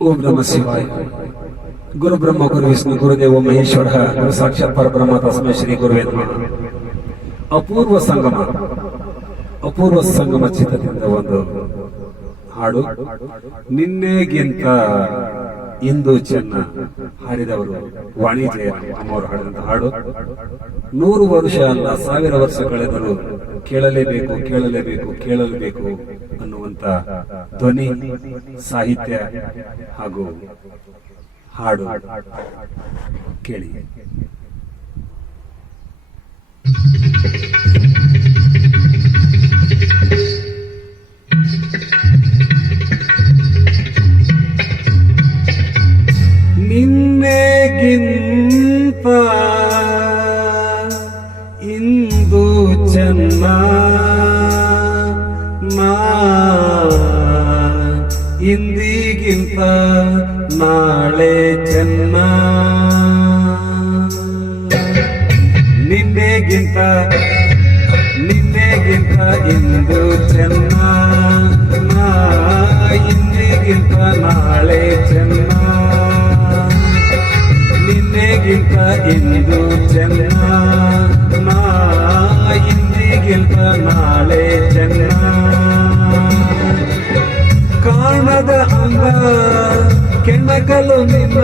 ಓಂ ನಮ ಶಿವಾಯ. ಗುರು ಬ್ರಹ್ಮ ಗುರು ವಿಷ್ಣು ಗುರುದೇವ ಮಹೇಶ್ವರ ಗುರು ಸಾಕ್ಷಾತ್ ಪರಬ್ರಹ್ಮ ತಸ್ಮೈ ಶ್ರೀ ಗುರುವೇ ನಮಃ. ಅಪೂರ್ವ ಸಂಗಮ ಚಿತ್ತದಿಂದ ಒಂದು ಹಾಡು. ನಿನ್ನೆಗಿಂತ ಇಂದು ಚೆನ್ನ ಹಾಡಿದವರು ವಾಣಿಜ್ಯ ಅಮ್ಮವರು ಹಾಡಿದಂತ ಹಾಡು. 100 ವರ್ಷ ಅಲ್ಲ 1000 ವರ್ಷ ಕಳೆದರೂ ಕೇಳಲೇಬೇಕು ಅನ್ನುವಂತ ಧ್ವನಿ, ಸಾಹಿತ್ಯ ಹಾಗೂ ಹಾಡು ಕೇಳಿ. ನಿನ್ನೆಗಿಂತ ಇಂದು ಚೆನ್ನ, ಇಂದಿಗಿಂತ ನಾಳೆ ಚೆನ್ನ. ನಿನ್ನೆಗಿಂತ ಇಂದು ಚೆನ್ನ, ಇಂದಿಗಿಂತ ನಾಳೆ ಚೆನ್ನ. ನಿನ್ನೆಗಿಂತ ಇಂದು ಚೆನ್ನ, ಇಂದಿಗಿಂತ ನಾಳೆ ಚೆನ್ನ. ಕಾಣದ ಅಂದ ಕೆಣಕಲು ನಿನ್ನ,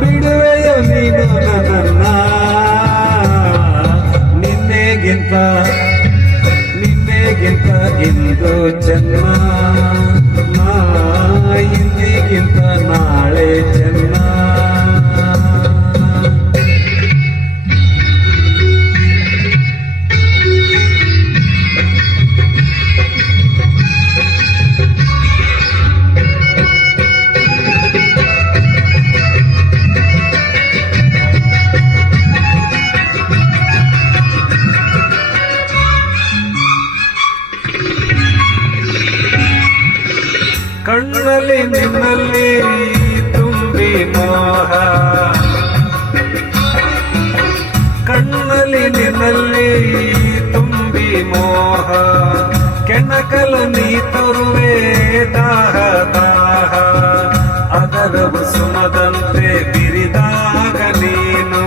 ಬಿಡುವೆಯ ನೀನು ನನ್ನ. ನಿನ್ನೆಗಿಂತ ಇಂದು ಚೆನ್ನ, ಇಂದಿಗಿಂತ ನಾಳೆ ಚೆನ್ನ. ಕಣ್ಣಲ್ಲಿ ನಿನ್ನಲ್ಲಿ ತುಂಬಿ ಮೋಹ, ಕಣ್ಣಲ್ಲಿ ನಿನ್ನಲ್ಲಿ ತುಂಬಿ ಮೋಹ. ಕೆಣಕಲು ನೀ ತರುವೆ ದಾಹ ದಾಹ, ಅದರ ಸುಮದಂತೆ ಬಿರಿದಾಗ ನೀನು,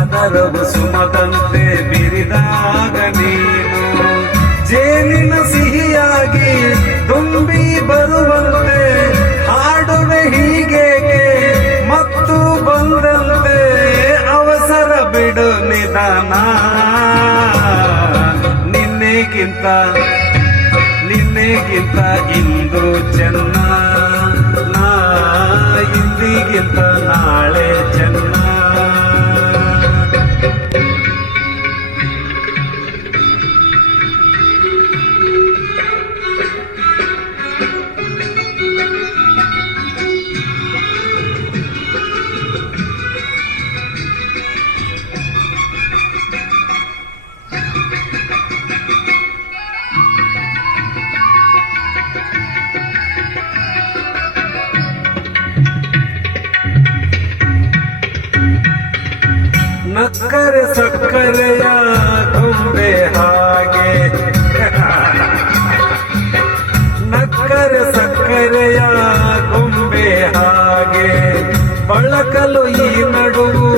ಅದರ ಸುಮದಂತೆ ಬಿರಿದಾಗ ನೀನು. ಜೇನಿನ ಸಿಹಿಯಾಗಿ ತುಂಬಿ ಬರುವಂತೆ ಹಾಡುವೆ ಹೀಗೆ ಮತ್ತು ಬಂದಂತೆ. ಅವಸರ ಬಿಡು ನಿಧಾನ. ನಿನ್ನೆಗಿಂತ ಇಂದು ಚೆನ್ನ, ಇಂದಿಗಿಂತ ನಾಳೆ ಚೆನ್ನ. ನಕ್ಕರೆ ಸಕ್ಕರೆಯ ಗೊಂಬೆ ಹಾಗೆ, ನಕ್ಕರೆ ಸಕ್ಕರೆಯ ಗೊಂಬೆ ಹಾಗೆ. ಬಳಕಲು ಈ ನಡುವು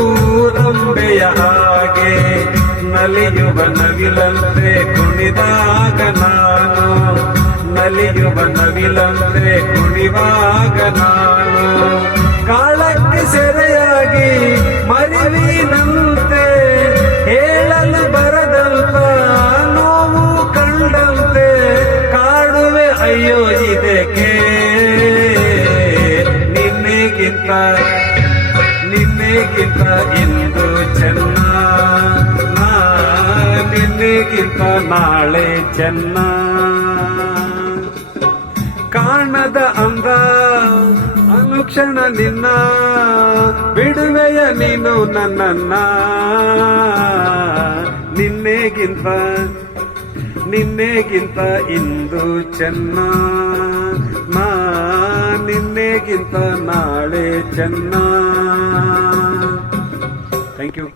ರಂಬೆಯ ಹಾಗೆ. ನಲಿಯುವ ನವಿಲಂತೆ ಕುಣಿದಾಗ ನಾನು, ನಲಿಯುವ ನವಿಲಂತೆ ಕುಣಿವಾಗ ನಾನು. ಕಾಳಕ್ಕೆ ಸೆರೆಯಾಗಿ ಮರಿವಿನಂತೆ, ಹೇಳಲು ಬರದಂತ ನೋವು ಕಂಡಂತೆ ಕಾಡುವೆ ಅಯ್ಯೋ ಇದಕ್ಕೆ. ನಿನ್ನೆಗಿಂತ ಇಂದು ಚೆನ್ನ, ನಿನ್ನೆಗಿಂತ ನಾಳೆ ಚೆನ್ನ. ಕಾಣದ ಅಂದ ಅನುಕ್ಷಣ ನಿನ್ನ, ಬಿಡುವೆಯ ನೀನು ನನ್ನನ್ನ. ನಿನ್ನೆಗಿಂತ ಇಂದು ಚೆನ್ನ, ನಿನ್ನೆಗಿಂತ ನಾಳೆ ಚೆನ್ನ. Thank you.